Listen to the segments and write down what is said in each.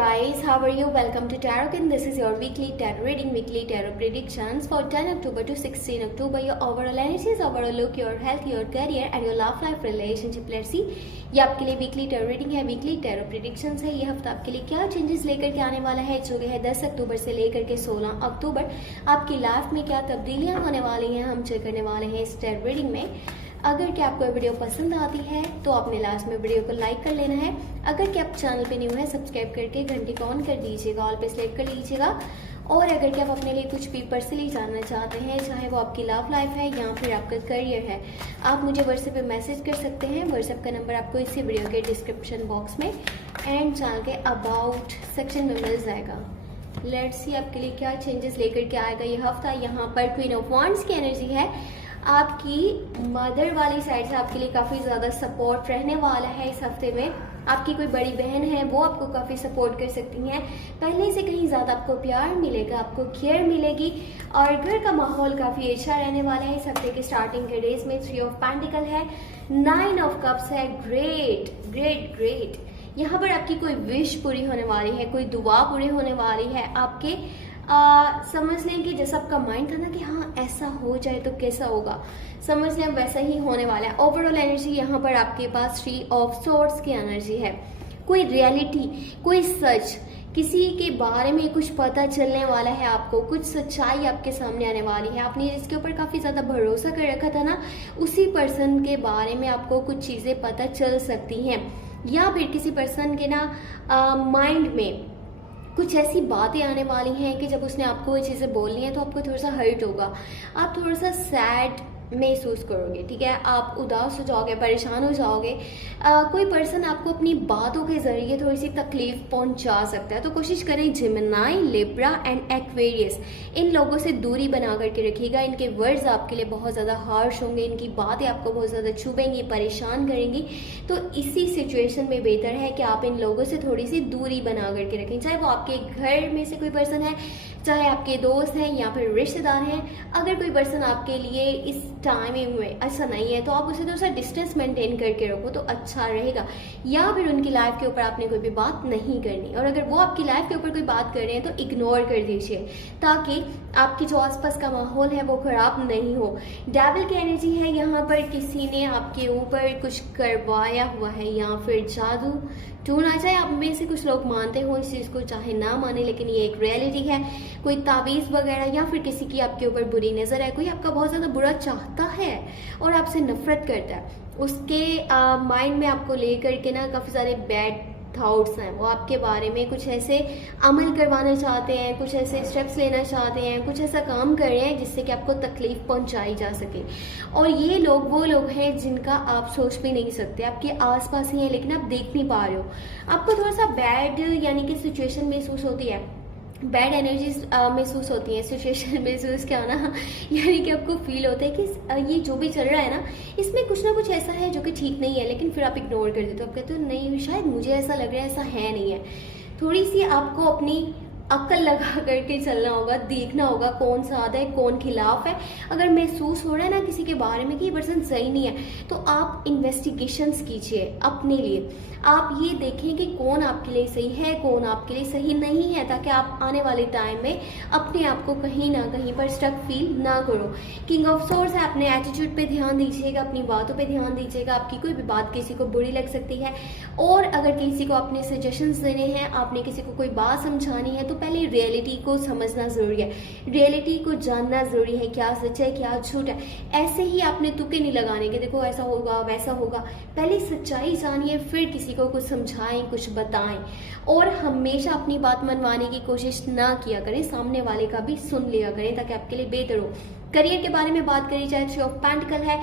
guys, how are you? Welcome to Tarot. This is your weekly tarot reading, weekly tarot predictions for 10 October to 16 October. Your overall energies, overall look, your health, your career and your love life relationship. Let's see. ये आपके लिए weekly tarot reading है, weekly tarot predictions है। ये हफ्ता आपके लिए क्या चेंजेस लेकर के आने वाला है, जो है 10 अक्टूबर से लेकर के 16 अक्टूबर आपकी लाइफ में क्या तब्दीलियां होने वाली हैं, हम चेक करने वाले हैं इस टैरो रीडिंग में। अगर क्या आपको वीडियो पसंद आती है तो आपने लास्ट में वीडियो को लाइक कर लेना है। अगर क्या आप चैनल पे न्यू है, सब्सक्राइब करके घंटी को ऑन कर दीजिएगा, ऑल पे सेलेक्ट कर लीजिएगा। और अगर क्या आप अपने लिए कुछ भी पर्सनली जानना चाहते हैं, चाहे वो आपकी लव लाइफ है या फिर आपका करियर है, आप मुझे व्हाट्सएप पे मैसेज कर सकते हैं। व्हाट्सएप का नंबर आपको इसी वीडियो के डिस्क्रिप्शन बॉक्स में एंड चैनल के अबाउट सेक्शन में मिल जाएगा। लेट्स सी आपके लिए क्या चेंजेस लेकर के आएगा ये हफ्ता। यहाँ पर क्वीन ऑफ वांड्स की एनर्जी है। आपकी मदर वाली साइड से आपके लिए काफ़ी ज़्यादा सपोर्ट रहने वाला है इस हफ्ते में। आपकी कोई बड़ी बहन है, वो आपको काफ़ी सपोर्ट कर सकती हैं। पहले से कहीं ज़्यादा आपको प्यार मिलेगा, आपको केयर मिलेगी और घर का माहौल काफ़ी अच्छा रहने वाला है इस हफ्ते के स्टार्टिंग के डेज में। 3 ऑफ पेंटिकल है, 9 ऑफ कप्स है। Great great great. यहाँ पर आपकी कोई विश पूरी होने वाली है, कोई दुआ पूरी होने वाली है। आपके समझ लें कि जैसा आपका माइंड था ना कि हाँ ऐसा हो जाए तो कैसा होगा, समझ लें वैसा ही होने वाला है। ओवरऑल एनर्जी यहाँ पर आपके पास 3 ऑफ सोर्ड्स की एनर्जी है। कोई रियलिटी, कोई सच, किसी के बारे में कुछ पता चलने वाला है आपको, कुछ सच्चाई आपके सामने आने वाली है। आपने जिसके ऊपर काफ़ी ज़्यादा भरोसा कर रखा था ना, उसी पर्सन के बारे में आपको कुछ चीज़ें पता चल सकती हैं। या फिर किसी पर्सन के ना माइंड में कुछ ऐसी बातें आने वाली हैं कि जब उसने आपको ये चीज़ें बोलनी है तो आपको थोड़ा सा हर्ट होगा, आप थोड़ा सा सैड महसूस करोगे, ठीक है, आप उदास हो जाओगे, परेशान हो जाओगे। कोई पर्सन आपको अपनी बातों के जरिए थोड़ी सी तकलीफ पहुंचा सकता है। तो कोशिश करें जेमिनी, लिब्रा एंड एक्वेरियस, इन लोगों से दूरी बना करके रखिएगा। इनके वर्ड्स आपके लिए बहुत ज़्यादा हार्श होंगे, इनकी बातें आपको बहुत ज़्यादा चुभेंगी, परेशान करेंगी। तो इसी सिचुएशन में बेहतर है कि आप इन लोगों से थोड़ी सी दूरी बना करके रखें, चाहे वो आपके घर में से कोई पर्सन है, चाहे आपके दोस्त हैं या फिर रिश्तेदार हैं। अगर कोई पर्सन आपके लिए इस टाइमिंग में अच्छा नहीं है तो आप उसे थोड़ा सा डिस्टेंस मेंटेन करके रखो तो अच्छा रहेगा। या फिर उनकी लाइफ के ऊपर आपने कोई भी बात नहीं करनी, और अगर वो आपकी लाइफ के ऊपर कोई बात कर रहे हैं तो इग्नोर कर दीजिए, ताकि आपकी जो आसपास का माहौल है वो खराब नहीं हो। डेविल की एनर्जी है। यहाँ पर किसी ने आपके ऊपर कुछ करवाया हुआ है या फिर जादू टूना, चाहे आप में से कुछ लोग मानते हो इस चीज़ को, चाहे ना माने, लेकिन ये एक रियलिटी है। कोई तावीज़ वगैरह या फिर किसी की आपके ऊपर बुरी नज़र है, कोई आपका बहुत ज़्यादा बुरा चाहता है और आपसे नफरत करता है, उसके माइंड में आपको लेकर के ना काफ़ी सारे बैड थॉट्स हैं। वो आपके बारे में कुछ ऐसे अमल करवाना चाहते हैं, कुछ ऐसे स्टेप्स लेना चाहते हैं, कुछ ऐसा काम कर रहे हैं जिससे कि आपको तकलीफ पहुंचाई जा सके। और ये लोग वो लोग हैं जिनका आप सोच भी नहीं सकते, आपके आसपास ही हैं लेकिन आप देख नहीं पा रहे हो। आपको थोड़ा सा बैड यानी कि सिचुएशन महसूस होती है, बैड एनर्जीज महसूस होती हैं। सिचुएशन महसूस क्या होना यानी कि आपको फील होता है कि ये जो भी चल रहा है ना, इसमें कुछ ना कुछ ऐसा है जो कि ठीक नहीं है, लेकिन फिर आप इग्नोर कर देते हो। आप कहते हो नहीं, शायद मुझे ऐसा लग रहा है, ऐसा है नहीं है। थोड़ी सी आपको अपनी अक्ल लगा करके चलना होगा, देखना होगा कौन साथ है, कौन खिलाफ है। अगर महसूस हो रहा है ना किसी के बारे में कि ये पर्सन सही नहीं है, तो आप इन्वेस्टिगेशंस कीजिए अपने लिए। आप ये देखें कि कौन आपके लिए सही है, कौन आपके लिए सही नहीं है, ताकि आप आने वाले टाइम में अपने आप को कहीं ना कहीं पर स्टक फील ना करो। किंग ऑफ सोर्ड्स है। अपने एटीट्यूड पे ध्यान दीजिएगा, अपनी बातों पे ध्यान दीजिएगा। आपकी कोई भी बात किसी को बुरी लग सकती है, और अगर किसी को अपने सजेशंस देने हैं, आपने किसी को कोई बात समझानी है, तो पहले रियलिटी को समझना जरूरी है, रियलिटी को जानना जरूरी है, क्या सच है क्या झूठ है। ऐसे ही आपने तुक्के नहीं लगाने के देखो ऐसा होगा वैसा होगा। पहले सच्चाई जानिए, फिर किसी को कुछ समझाएं, कुछ बताएं। और हमेशा अपनी बात मनवाने की कोशिश ना किया करें, सामने वाले का भी सुन लिया करें ताकि आपके लिए बेहतर हो। करियर के बारे में बात करी जाए, 3 ऑफ पेंटिकल है।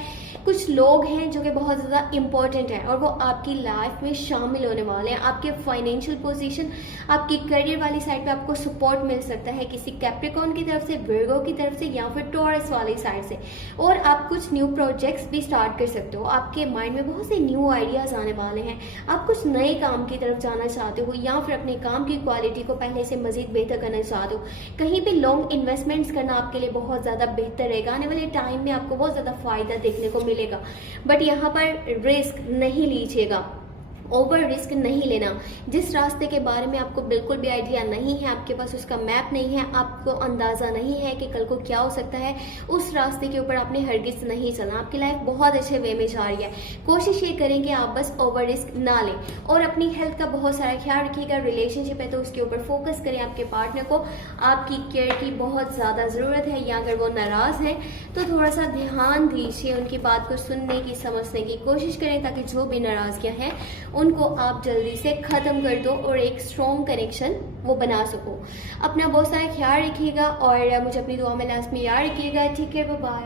कुछ लोग हैं जो कि बहुत ज़्यादा इंपॉर्टेंट हैं और वो आपकी लाइफ में शामिल होने वाले हैं। आपके फाइनेंशियल पोजीशन, आपकी करियर वाली साइड पे आपको सपोर्ट मिल सकता है किसी कैप्रिकॉर्न की तरफ से, वर्गो की तरफ से या फिर टॉरस वाली साइड से। और आप कुछ न्यू प्रोजेक्ट्स भी स्टार्ट कर सकते हो। आपके माइंड में बहुत से न्यू आइडियाज आने वाले हैं। आप कुछ नए काम की तरफ जाना चाहते हो या फिर अपने काम की क्वालिटी को पहले से मजीद बेहतर करना चाहते हो। कहीं पे लॉन्ग इन्वेस्टमेंट्स करना आपके लिए बहुत ज़्यादा बेहतर रहेगा। आने वाले टाइम में आपको बहुत ज़्यादा फायदा देखने को मिलेगा, बट यहाँ पर रिस्क नहीं लीजिएगा। ओवर रिस्क नहीं लेना। जिस रास्ते के बारे में आपको बिल्कुल भी आइडिया नहीं है, आपके पास उसका मैप नहीं है, आपको अंदाज़ा नहीं है कि कल को क्या हो सकता है, उस रास्ते के ऊपर आपने हरगिज़ नहीं चलना। आपकी लाइफ बहुत अच्छे वे में जा रही है। कोशिश ये करें कि आप बस ओवर रिस्क ना लें और अपनी हेल्थ का बहुत सारा ख्याल रखिएगा। रिलेशनशिप है तो उसके ऊपर फोकस करें। आपके पार्टनर को आपकी केयर की बहुत ज़्यादा ज़रूरत है, या अगर वो नाराज़ हैं तो थोड़ा सा ध्यान दीजिए, उनकी बात को सुनने की, समझने की कोशिश करें, ताकि जो भी नाराज़गियाँ हैं उनको आप जल्दी से ख़त्म कर दो और एक स्ट्रॉन्ग कनेक्शन वो बना सको। अपना बहुत सारा ख्याल रखिएगा और मुझे अपनी दुआ में लास्ट में याद रखिएगा। ठीक है, बाय बाय।